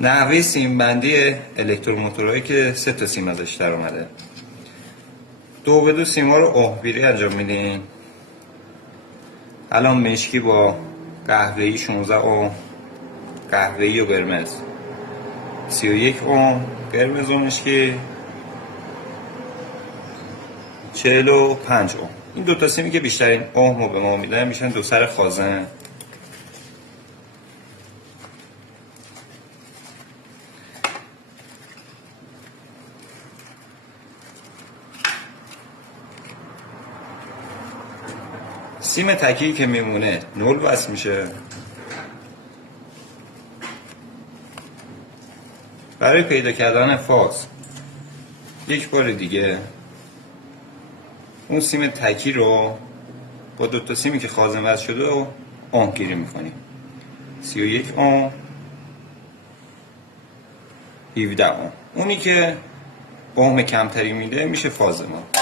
نحوه سیم بندی الکتروموتورهایی که 3 تا سیم ازش در اومده. 2x2 سیم‌ها رو اوهبیری انجام میدین. الان مشکی با قهوه‌ای 16 اوم، قهوه‌ای و قرمز 31 اوم، قرمز و مشکی 45 اوم. این 2 تا سیمی که بیشترین اوم رو به ما میدن میشن 2 سر خازن. سیم تکی که میمونه 0 وصل میشه. برای پیدا کردن فاز یک بار دیگه اون سیم تکی رو با 2 تا سیمی که خازن وصل شده و اوم گیری میکنیم. 31 اوم، 17 اوم. اونی که اوم کمتری میده میشه فاز ما.